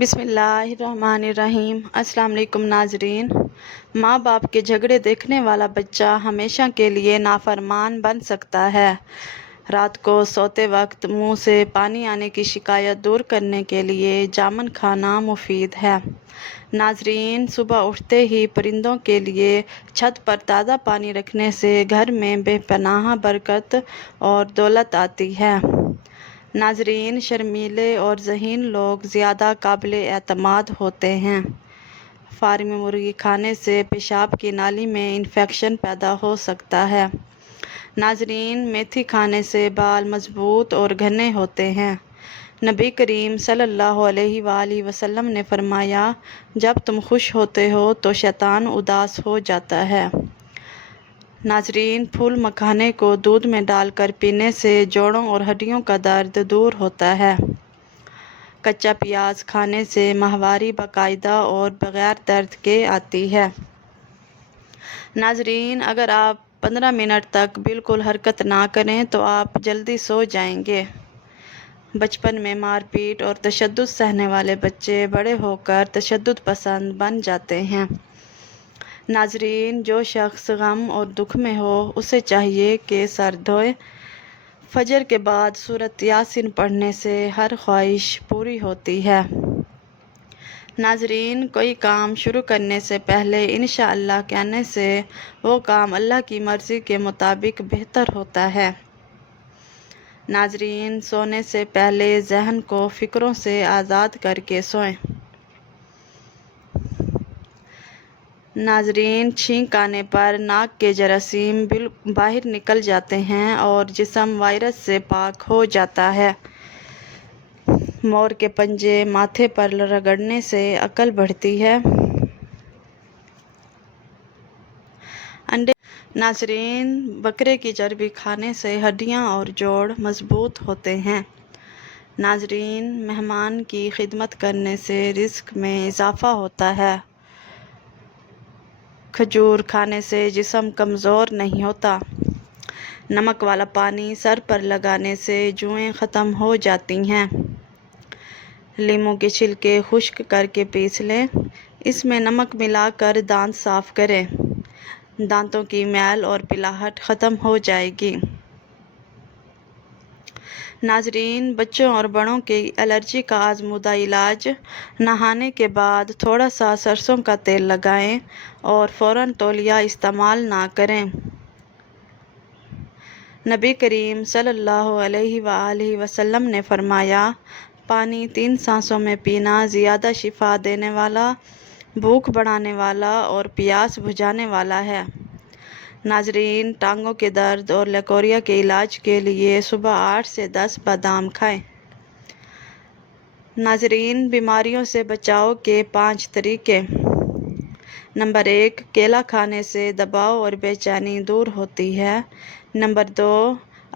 بسم اللہ الرحمن الرحیم۔ السلام علیکم ناظرین۔ ماں باپ کے جھگڑے دیکھنے والا بچہ ہمیشہ کے لیے نافرمان بن سکتا ہے۔ رات کو سوتے وقت منہ سے پانی آنے کی شکایت دور کرنے کے لیے جامن کھانا مفید ہے۔ ناظرین، صبح اٹھتے ہی پرندوں کے لیے چھت پر تازہ پانی رکھنے سے گھر میں بے پناہ برکت اور دولت آتی ہے۔ ناظرین، شرمیلے اور ذہین لوگ زیادہ قابل اعتماد ہوتے ہیں۔ فارمی مرغی کھانے سے پیشاب کی نالی میں انفیکشن پیدا ہو سکتا ہے۔ ناظرین، میتھی کھانے سے بال مضبوط اور گھنے ہوتے ہیں۔ نبی کریم صلی اللہ علیہ وآلہ وسلم نے فرمایا، جب تم خوش ہوتے ہو تو شیطان اداس ہو جاتا ہے۔ ناظرین، پھول مکھانے کو دودھ میں ڈال کر پینے سے جوڑوں اور ہڈیوں کا درد دور ہوتا ہے۔ کچا پیاز کھانے سے ماہواری باقاعدہ اور بغیر درد کے آتی ہے۔ ناظرین، اگر آپ 15 منٹ تک بالکل حرکت نہ کریں تو آپ جلدی سو جائیں گے۔ بچپن میں مار پیٹ اور تشدد سہنے والے بچے بڑے ہو کر تشدد پسند بن جاتے ہیں۔ ناظرین، جو شخص غم اور دکھ میں ہو اسے چاہیے کہ سر دھوئے۔ فجر کے بعد سورۃ یاسین پڑھنے سے ہر خواہش پوری ہوتی ہے۔ ناظرین، کوئی کام شروع کرنے سے پہلے انشاءاللہ کہنے سے وہ کام اللہ کی مرضی کے مطابق بہتر ہوتا ہے۔ ناظرین، سونے سے پہلے ذہن کو فکروں سے آزاد کر کے سوئیں۔ ناظرین، چھینک آنے پر ناک کے جراثیم باہر نکل جاتے ہیں اور جسم وائرس سے پاک ہو جاتا ہے۔ مور کے پنجے ماتھے پر رگڑنے سے عقل بڑھتی ہے۔ ناظرین، بکرے کی چربی کھانے سے ہڈیاں اور جوڑ مضبوط ہوتے ہیں۔ ناظرین، مہمان کی خدمت کرنے سے رزق میں اضافہ ہوتا ہے۔ کھجور کھانے سے جسم کمزور نہیں ہوتا۔ نمک والا پانی سر پر لگانے سے جوئیں ختم ہو جاتی ہیں۔ لیموں کے چھلکے خشک کر کے پیس لیں، اس میں نمک ملا کر دانت صاف کریں، دانتوں کی میل اور پلاہٹ ختم ہو جائے گی۔ ناظرین، بچوں اور بڑوں کی الرجی کا آزمودہ علاج، نہانے کے بعد تھوڑا سا سرسوں کا تیل لگائیں اور فوراً تولیہ استعمال نہ کریں۔ نبی کریم صلی اللہ علیہ وآلہ وسلم نے فرمایا، پانی 3 سانسوں میں پینا زیادہ شفا دینے والا، بھوک بڑھانے والا اور پیاس بجھانے والا ہے۔ ناظرین، ٹانگوں کے درد اور لیکوریا کے علاج کے لیے صبح 8 سے 10 بادام کھائیں۔ ناظرین، بیماریوں سے بچاؤ کے 5 طریقے۔ نمبر 1، کیلا کھانے سے دباؤ اور بے چینی دور ہوتی ہے۔ نمبر 2،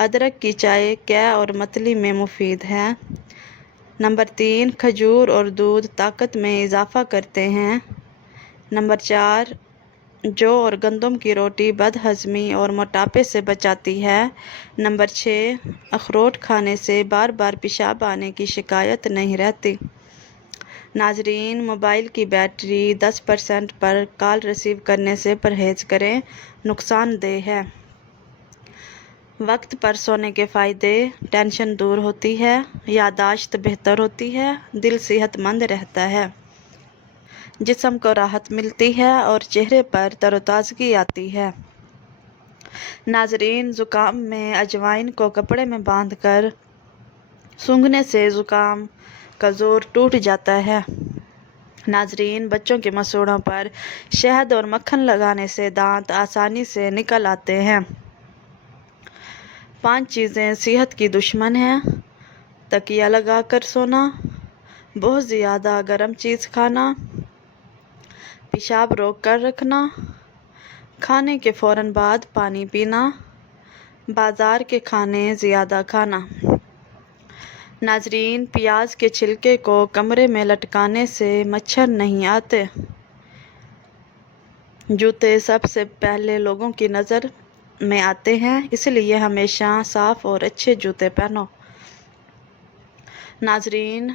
ادرک کی چائے قے اور متلی میں مفید ہے۔ نمبر 3، کھجور اور دودھ طاقت میں اضافہ کرتے ہیں۔ نمبر 4، جو اور گندم کی روٹی بد ہضمی اور موٹاپے سے بچاتی ہے۔ نمبر 6، اخروٹ کھانے سے بار بار پیشاب آنے کی شکایت نہیں رہتی۔ ناظرین، موبائل کی بیٹری 10% پر کال ریسیو کرنے سے پرہیز کریں، نقصان دہ ہے۔ وقت پر سونے کے فائدے، ٹینشن دور ہوتی ہے، یادداشت بہتر ہوتی ہے، دل صحت مند رہتا ہے، جسم کو راحت ملتی ہے اور چہرے پر تر و تازگی آتی ہے۔ ناظرین، زکام میں اجوائن کو کپڑے میں باندھ کر سونگھنے سے زکام کا زور ٹوٹ جاتا ہے۔ ناظرین، بچوں کے مسوڑھوں پر شہد اور مکھن لگانے سے دانت آسانی سے نکل آتے ہیں۔ 5 چیزیں صحت کی دشمن ہیں: تکیہ لگا کر سونا، بہت زیادہ گرم چیز کھانا، پیشاب روک کر رکھنا، کھانے کے فوراً بعد پانی پینا، بازار کے کھانے زیادہ کھانا۔ ناظرین، پیاز کے چھلکے کو کمرے میں لٹکانے سے مچھر نہیں آتے۔ جوتے سب سے پہلے لوگوں کی نظر میں آتے ہیں، اس لیے ہمیشہ صاف اور اچھے جوتے پہنو۔ ناظرین،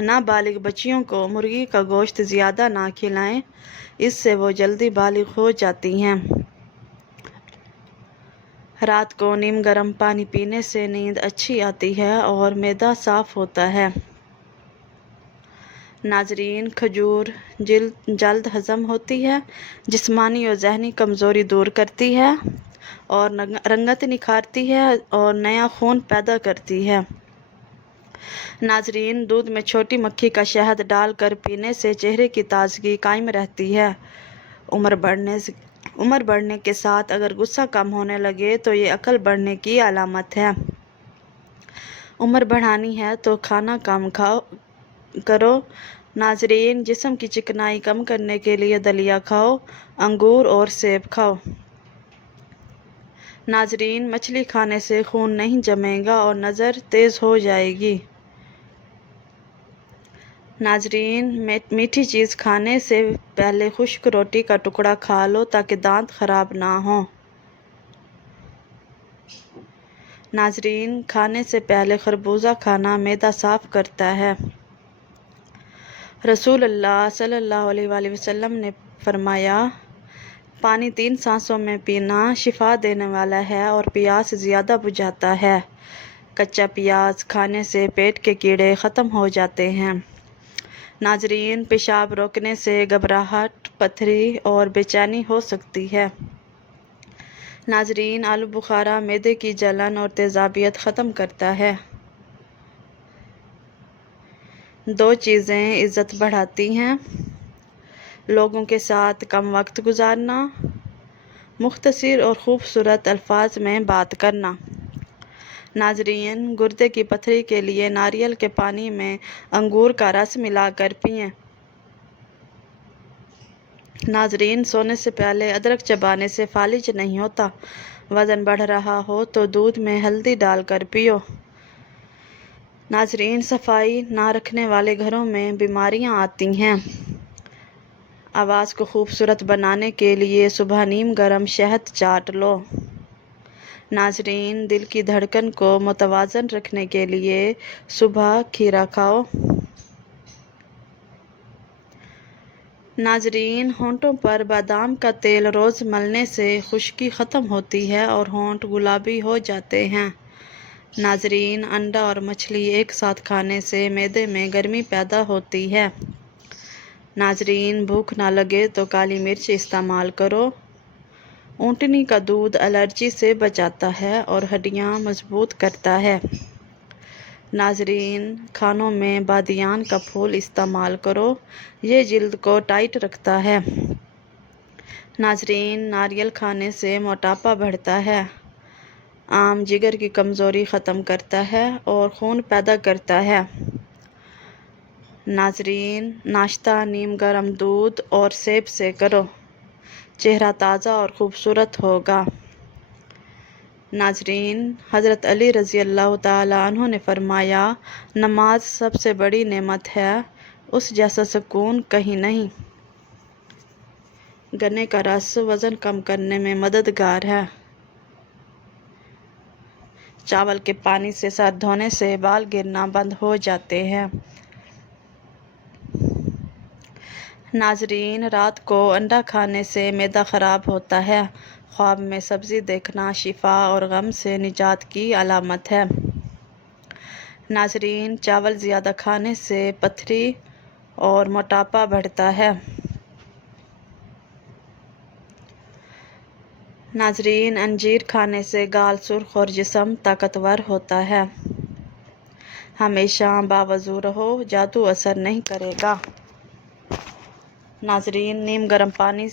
نابالغ بچیوں کو مرغی کا گوشت زیادہ نہ کھلائیں، اس سے وہ جلدی بالغ ہو جاتی ہیں۔ رات کو نیم گرم پانی پینے سے نیند اچھی آتی ہے اور معدہ صاف ہوتا ہے۔ ناظرین، کھجور جلد ہضم ہوتی ہے، جسمانی اور ذہنی کمزوری دور کرتی ہے اور رنگت نکھارتی ہے اور نیا خون پیدا کرتی ہے۔ ناظرین، دودھ میں چھوٹی مکھی کا شہد ڈال کر پینے سے چہرے کی تازگی قائم رہتی ہے۔ عمر بڑھنے کے ساتھ اگر غصہ کم ہونے لگے تو یہ عقل بڑھنے کی علامت ہے۔ عمر بڑھانی ہے تو کھانا کم کرو۔ ناظرین، جسم کی چکنائی کم کرنے کے لیے دلیا کھاؤ، انگور اور سیب کھاؤ۔ ناظرین، مچھلی کھانے سے خون نہیں جمے گا اور نظر تیز ہو جائے گی۔ ناظرین، میٹھی چیز کھانے سے پہلے خشک روٹی کا ٹکڑا کھا لو تاکہ دانت خراب نہ ہوں۔ ناظرین، کھانے سے پہلے خربوزہ کھانا معدہ صاف کرتا ہے۔ رسول اللہ صلی اللہ علیہ وآلہ وسلم نے فرمایا، پانی 3 سانسوں میں پینا شفا دینے والا ہے اور پیاس زیادہ بجھاتا ہے۔ کچا پیاز کھانے سے پیٹ کے کیڑے ختم ہو جاتے ہیں۔ ناظرین، پیشاب روکنے سے گھبراہٹ، پتھری اور بے چینی ہو سکتی ہے۔ ناظرین، آلو بخارا معدے کی جلن اور تیزابیت ختم کرتا ہے۔ 2 چیزیں عزت بڑھاتی ہیں: لوگوں کے ساتھ کم وقت گزارنا، مختصر اور خوبصورت الفاظ میں بات کرنا۔ ناظرین، گردے کی پتھری کے لیے ناریل کے پانی میں انگور کا رس ملا کر پئیں۔ ناظرین، سونے سے پہلے ادرک چبانے سے فالج نہیں ہوتا۔ وزن بڑھ رہا ہو تو دودھ میں ہلدی ڈال کر پیو۔ ناظرین، صفائی نہ رکھنے والے گھروں میں بیماریاں آتی ہیں۔ آواز کو خوبصورت بنانے کے لیے صبح نیم گرم شہد چاٹ لو۔ ناظرین، دل کی دھڑکن کو متوازن رکھنے کے لیے صبح کھیرا کھاؤ۔ ناظرین، ہونٹوں پر بادام کا تیل روز ملنے سے خشکی ختم ہوتی ہے اور ہونٹ گلابی ہو جاتے ہیں۔ ناظرین، انڈا اور مچھلی ایک ساتھ کھانے سے معدے میں گرمی پیدا ہوتی ہے۔ ناظرین، بھوک نہ لگے تو کالی مرچ استعمال کرو۔ اونٹنی کا دودھ الرجی سے بچاتا ہے اور ہڈیاں مضبوط کرتا ہے۔ ناظرین، کھانوں میں بادیان کا پھول استعمال کرو، یہ جلد کو ٹائٹ رکھتا ہے۔ ناظرین، ناریل کھانے سے موٹاپا بڑھتا ہے۔ آم جگر کی کمزوری ختم کرتا ہے اور خون پیدا کرتا ہے۔ ناظرین، ناشتہ نیم گرم دودھ اور سیب سے کرو، چہرہ تازہ اور خوبصورت ہوگا۔ ناظرین، حضرت علی رضی اللہ تعالیٰ عنہ نے فرمایا، نماز سب سے بڑی نعمت ہے، اس جیسا سکون کہیں نہیں۔ گنے کا رس وزن کم کرنے میں مددگار ہے۔ چاول کے پانی سے سر دھونے سے بال گرنا بند ہو جاتے ہیں۔ ناظرین، رات کو انڈا کھانے سے معدہ خراب ہوتا ہے۔ خواب میں سبزی دیکھنا شفا اور غم سے نجات کی علامت ہے۔ ناظرین، چاول زیادہ کھانے سے پتھری اور موٹاپا بڑھتا ہے۔ ناظرین، انجیر کھانے سے گال سرخ اور جسم طاقتور ہوتا ہے۔ ہمیشہ باوضو رہو، جادو اثر نہیں کرے گا۔ ناظرین، نیم گرم پانی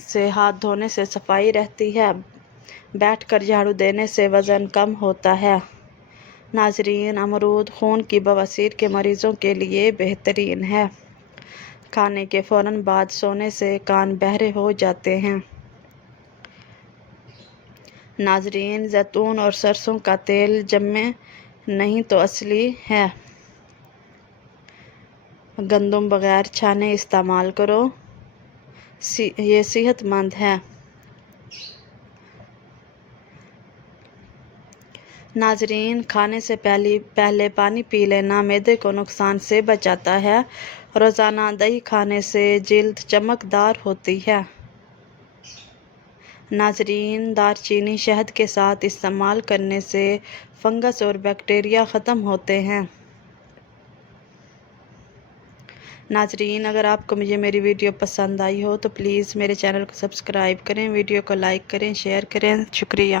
سے ہاتھ دھونے سے صفائی رہتی ہے۔ بیٹھ کر جھاڑو دینے سے وزن کم ہوتا ہے۔ ناظرین، امرود خون کی بواسیر کے مریضوں کے لیے بہترین ہے۔ کھانے کے فوراً بعد سونے سے کان بہرے ہو جاتے ہیں۔ ناظرین، زیتون اور سرسوں کا تیل جمے نہیں تو اصلی ہے۔ گندم بغیر چھانے استعمال کرو، یہ صحت مند ہے۔ ناظرین، کھانے سے پہلے پانی پی لینا معدے کو نقصان سے بچاتا ہے۔ روزانہ دہی کھانے سے جلد چمکدار ہوتی ہے۔ ناظرین، دار چینی شہد کے ساتھ استعمال کرنے سے فنگس اور بیکٹیریا ختم ہوتے ہیں۔ ناظرین، اگر آپ کو میری ویڈیو پسند آئی ہو تو پلیز میرے چینل کو سبسکرائب کریں، ویڈیو کو لائک کریں، شیئر کریں۔ شکریہ۔